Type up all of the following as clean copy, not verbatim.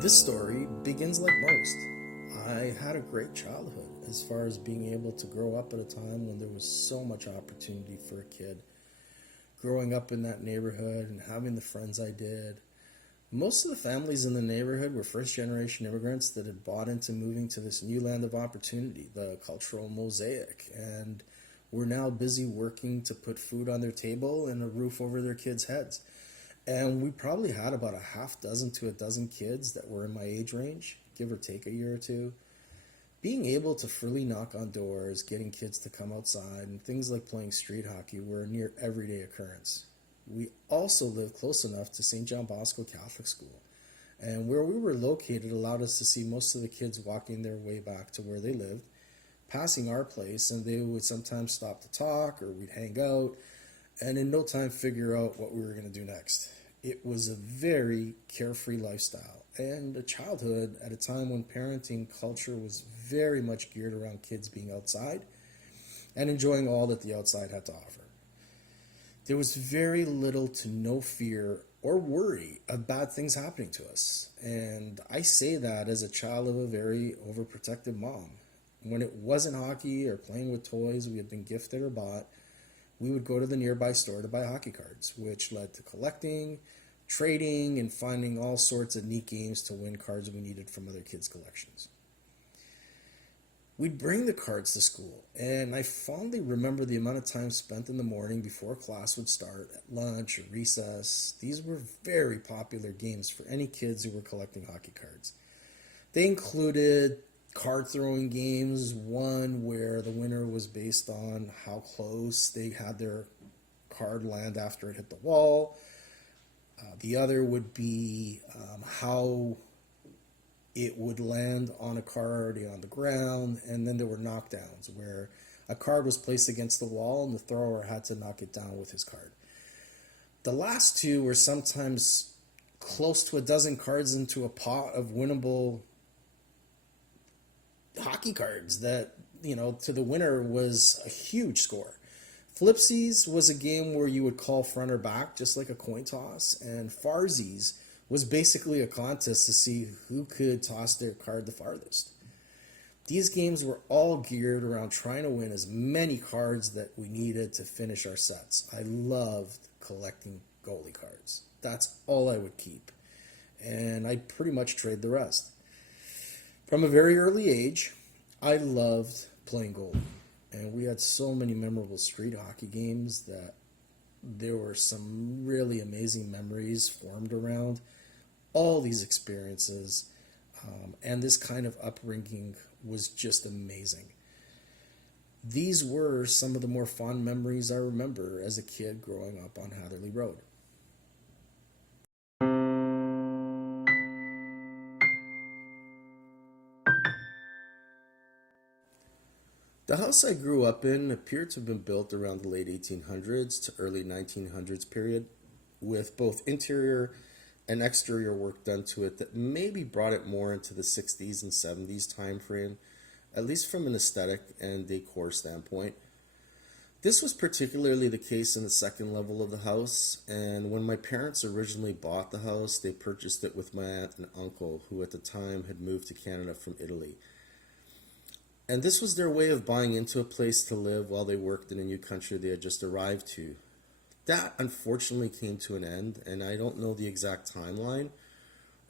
This story begins like most. I had a great childhood as far as being able to grow up at a time when there was so much opportunity for a kid. Growing up in that neighborhood and having the friends I did. Most of the families in the neighborhood were first generation immigrants that had bought into moving to this new land of opportunity, the cultural mosaic, and were now busy working to put food on their table and a roof over their kids' heads. And we probably had about a half dozen to a dozen kids that were in my age range, give or take a year or two. Being able to freely knock on doors, getting kids to come outside, and things like playing street hockey were a near everyday occurrence. We also lived close enough to St. John Bosco Catholic School, and where we were located allowed us to see most of the kids walking their way back to where they lived, passing our place, and they would sometimes stop to talk or we'd hang out, and in no time figure out what we were going to do next. It was a very carefree lifestyle and a childhood at a time when parenting culture was very much geared around kids being outside and enjoying all that the outside had to offer. There was very little to no fear or worry of bad things happening to us. And I say that as a child of a very overprotective mom. When it wasn't hockey or playing with toys we had been gifted or bought, we would go to the nearby store to buy hockey cards, which led to collecting, trading, and finding all sorts of neat games to win cards we needed from other kids' collections. We'd bring the cards to school, and I fondly remember the amount of time spent in the morning before class would start, at lunch or recess. These were very popular games for any kids who were collecting hockey cards. They included card throwing games, one where the winner was based on how close they had their card land after it hit the wall. The other would be how it would land on a card already on the ground. And then there were knockdowns where a card was placed against the wall and the thrower had to knock it down with his card. The last two were sometimes close to a dozen cards into a pot of winnable hockey cards that, to the winner was a huge score. Flipsies was a game where you would call front or back, just like a coin toss, and Farsies was basically a contest to see who could toss their card the farthest. These games were all geared around trying to win as many cards that we needed to finish our sets. I loved collecting goalie cards. That's all I would keep, and I'd pretty much trade the rest. From a very early age, I loved playing goalie, and we had so many memorable street hockey games that there were some really amazing memories formed around all these experiences, and this kind of upbringing was just amazing. These were some of the more fond memories I remember as a kid growing up on Hatherley Road. The house I grew up in appeared to have been built around the late 1800s to early 1900s period, with both interior and exterior work done to it that maybe brought it more into the 60s and 70s time frame, at least from an aesthetic and decor standpoint. This was particularly the case in the second level of the house, and when my parents originally bought the house, they purchased it with my aunt and uncle, who at the time had moved to Canada from Italy. And this was their way of buying into a place to live while they worked in a new country they had just arrived to. That unfortunately came to an end, and I don't know the exact timeline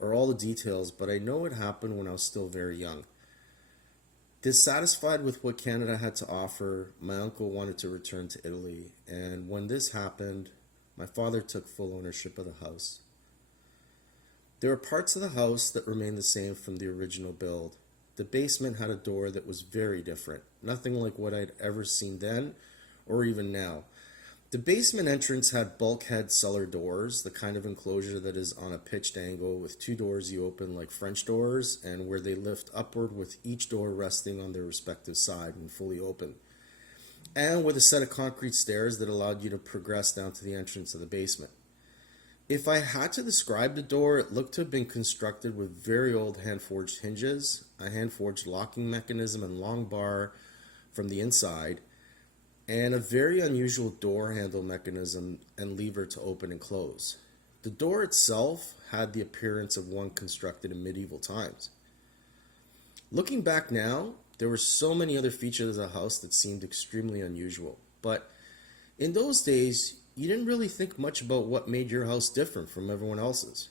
or all the details, but I know it happened when I was still very young. Dissatisfied with what Canada had to offer, my uncle wanted to return to Italy, and when this happened, my father took full ownership of the house. There are parts of the house that remain the same from the original build. The basement had a door that was very different, nothing like what I'd ever seen then or even now. The basement entrance had bulkhead cellar doors, the kind of enclosure that is on a pitched angle with two doors you open like French doors and where they lift upward with each door resting on their respective side and fully open. And with a set of concrete stairs that allowed you to progress down to the entrance of the basement. If I had to describe the door, it looked to have been constructed with very old hand-forged hinges, a hand-forged locking mechanism and long bar from the inside, and a very unusual door handle mechanism and lever to open and close. The door itself had the appearance of one constructed in medieval times. Looking back now, there were so many other features of the house that seemed extremely unusual. But in those days, you didn't really think much about what made your house different from everyone else's.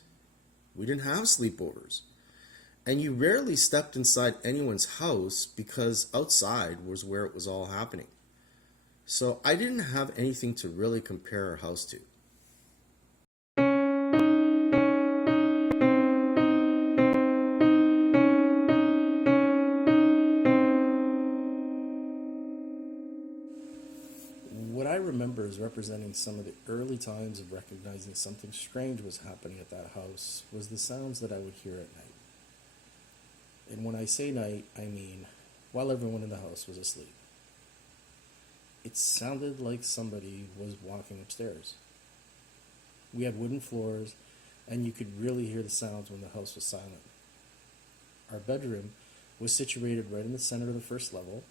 We didn't have sleepovers. And you rarely stepped inside anyone's house because outside was where it was all happening. So I didn't have anything to really compare our house to. What I remember is representing some of the early times of recognizing something strange was happening at that house was the sounds that I would hear at night. And when I say night, I mean while everyone in the house was asleep. It sounded like somebody was walking upstairs. We had wooden floors, and you could really hear the sounds when the house was silent. Our bedroom was situated right in the center of the first level,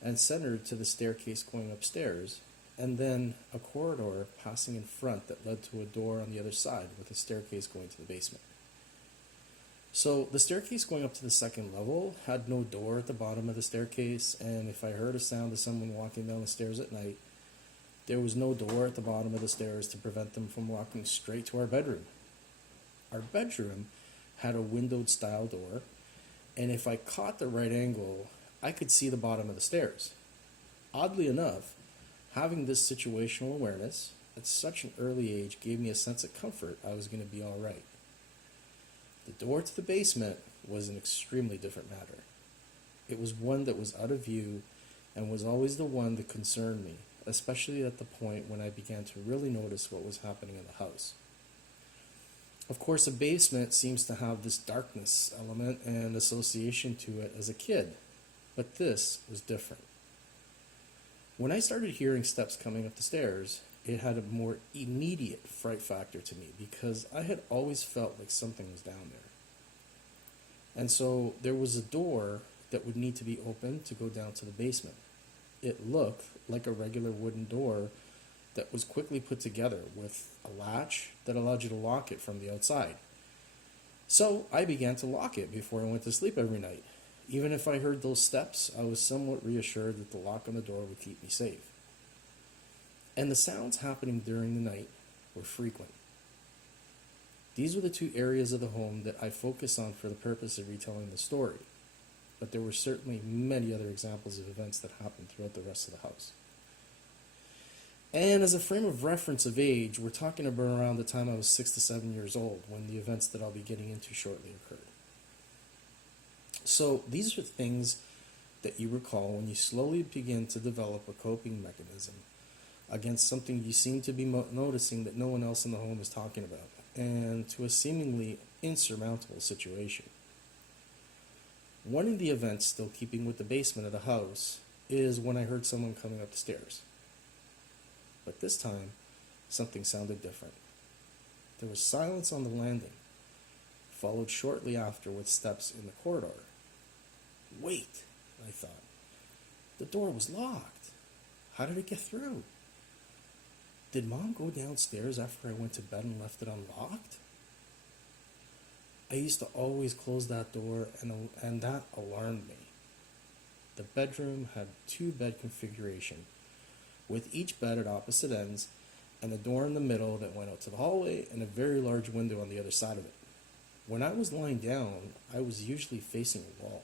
and centered to the staircase going upstairs, and then a corridor passing in front that led to a door on the other side with a staircase going to the basement. So the staircase going up to the second level had no door at the bottom of the staircase, and if I heard a sound of someone walking down the stairs at night, there was no door at the bottom of the stairs to prevent them from walking straight to our bedroom. Our bedroom had a windowed style door, and if I caught the right angle, I could see the bottom of the stairs. Oddly enough, having this situational awareness at such an early age gave me a sense of comfort I was going to be all right. The door to the basement was an extremely different matter. It was one that was out of view and was always the one that concerned me, especially at the point when I began to really notice what was happening in the house. Of course, a basement seems to have this darkness element and association to it as a kid, but this was different. When I started hearing steps coming up the stairs, it had a more immediate fright factor to me because I had always felt like something was down there. And so there was a door that would need to be opened to go down to the basement. It looked like a regular wooden door that was quickly put together with a latch that allowed you to lock it from the outside. So I began to lock it before I went to sleep every night. Even if I heard those steps, I was somewhat reassured that the lock on the door would keep me safe. And the sounds happening during the night were frequent. These were the two areas of the home that I focus on for the purpose of retelling the story, but there were certainly many other examples of events that happened throughout the rest of the house. And as a frame of reference of age, we're talking about around the time I was 6 to 7 years old when the events that I'll be getting into shortly occurred. So these are things that you recall when you slowly begin to develop a coping mechanism against something you seem to be noticing that no one else in the home is talking about, and to a seemingly insurmountable situation. One of the events, still keeping with the basement of the house, is when I heard someone coming up the stairs. But this time, something sounded different. There was silence on the landing, followed shortly after with steps in the corridor. Wait, I thought. The door was locked. How did it get through? Did Mom go downstairs after I went to bed and left it unlocked? I used to always close that door, and that alarmed me. The bedroom had two bed configuration, with each bed at opposite ends, and a door in the middle that went out to the hallway, and a very large window on the other side of it. When I was lying down, I was usually facing a wall.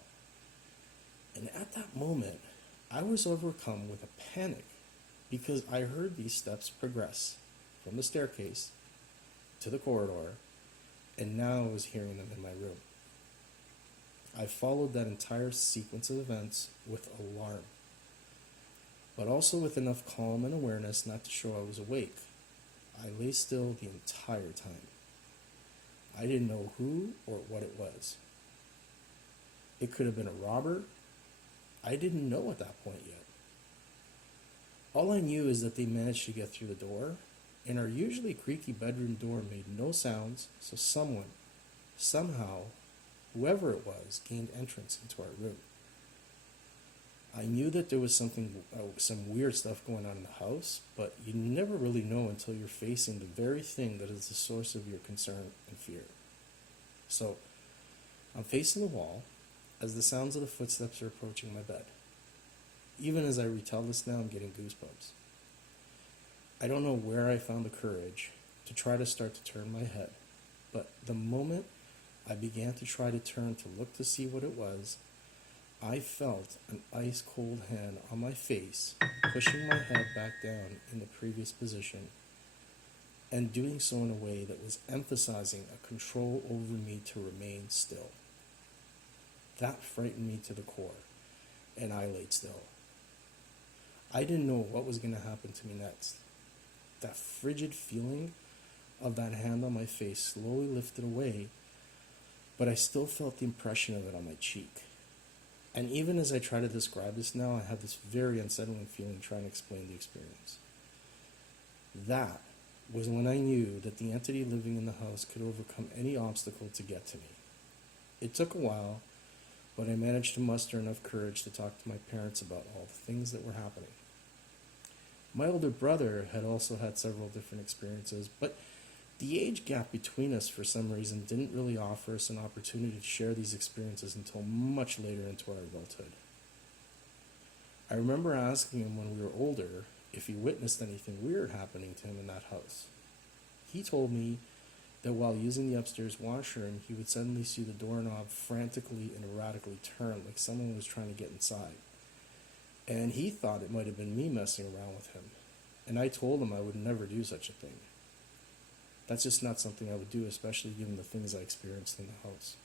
And at that moment, I was overcome with a panic because I heard these steps progress from the staircase to the corridor, and now I was hearing them in my room. I followed that entire sequence of events with alarm, but also with enough calm and awareness not to show I was awake. I lay still the entire time. I didn't know who or what it was. It could have been a robber. I didn't know at that point yet. All I knew is that they managed to get through the door, and our usually creaky bedroom door made no sounds, so someone, somehow, whoever it was, gained entrance into our room. I knew that there was some weird stuff going on in the house, but you never really know until you're facing the very thing that is the source of your concern and fear. So, I'm facing the wall as the sounds of the footsteps are approaching my bed. Even as I retell this now, I'm getting goosebumps. I don't know where I found the courage to try to start to turn my head, but the moment I began to try to turn to look to see what it was, I felt an ice-cold hand on my face, pushing my head back down in the previous position, and doing so in a way that was emphasizing a control over me to remain still. That frightened me to the core, and I laid still. I didn't know what was going to happen to me next. That frigid feeling of that hand on my face slowly lifted away, but I still felt the impression of it on my cheek. And even as I try to describe this now, I have this very unsettling feeling trying to explain the experience. That was when I knew that the entity living in the house could overcome any obstacle to get to me. It took a while, but I managed to muster enough courage to talk to my parents about all the things that were happening. My older brother had also had several different experiences, but the age gap between us for some reason didn't really offer us an opportunity to share these experiences until much later into our adulthood. I remember asking him when we were older if he witnessed anything weird happening to him in that house. He told me that while using the upstairs washroom, he would suddenly see the doorknob frantically and erratically turn like someone was trying to get inside. And he thought it might have been me messing around with him. And I told him I would never do such a thing. That's just not something I would do, especially given the things I experienced in the house.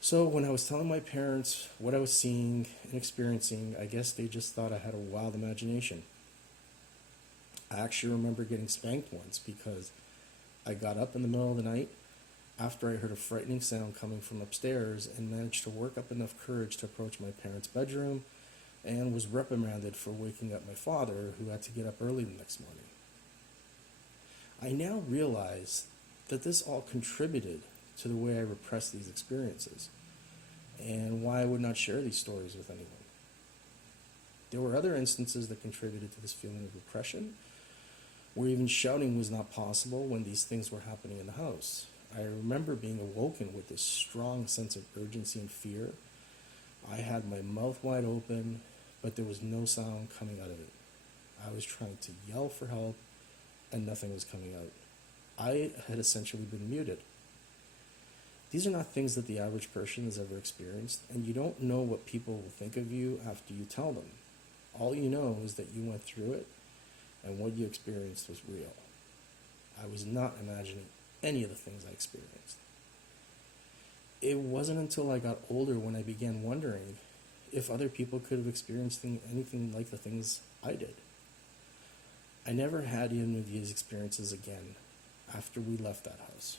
So when I was telling my parents what I was seeing and experiencing, I guess they just thought I had a wild imagination. I actually remember getting spanked once because I got up in the middle of the night after I heard a frightening sound coming from upstairs and managed to work up enough courage to approach my parents' bedroom and was reprimanded for waking up my father, who had to get up early the next morning. I now realize that this all contributed to the way I repressed these experiences and why I would not share these stories with anyone. There were other instances that contributed to this feeling of repression, where even shouting was not possible when these things were happening in the house. I remember being awoken with this strong sense of urgency and fear. I had my mouth wide open, but there was no sound coming out of it. I was trying to yell for help, and nothing was coming out. I had essentially been muted. These are not things that the average person has ever experienced, and you don't know what people will think of you after you tell them. All you know is that you went through it, and what you experienced was real. I was not imagining any of the things I experienced. It wasn't until I got older when I began wondering if other people could have experienced anything like the things I did. I never had any of these experiences again after we left that house.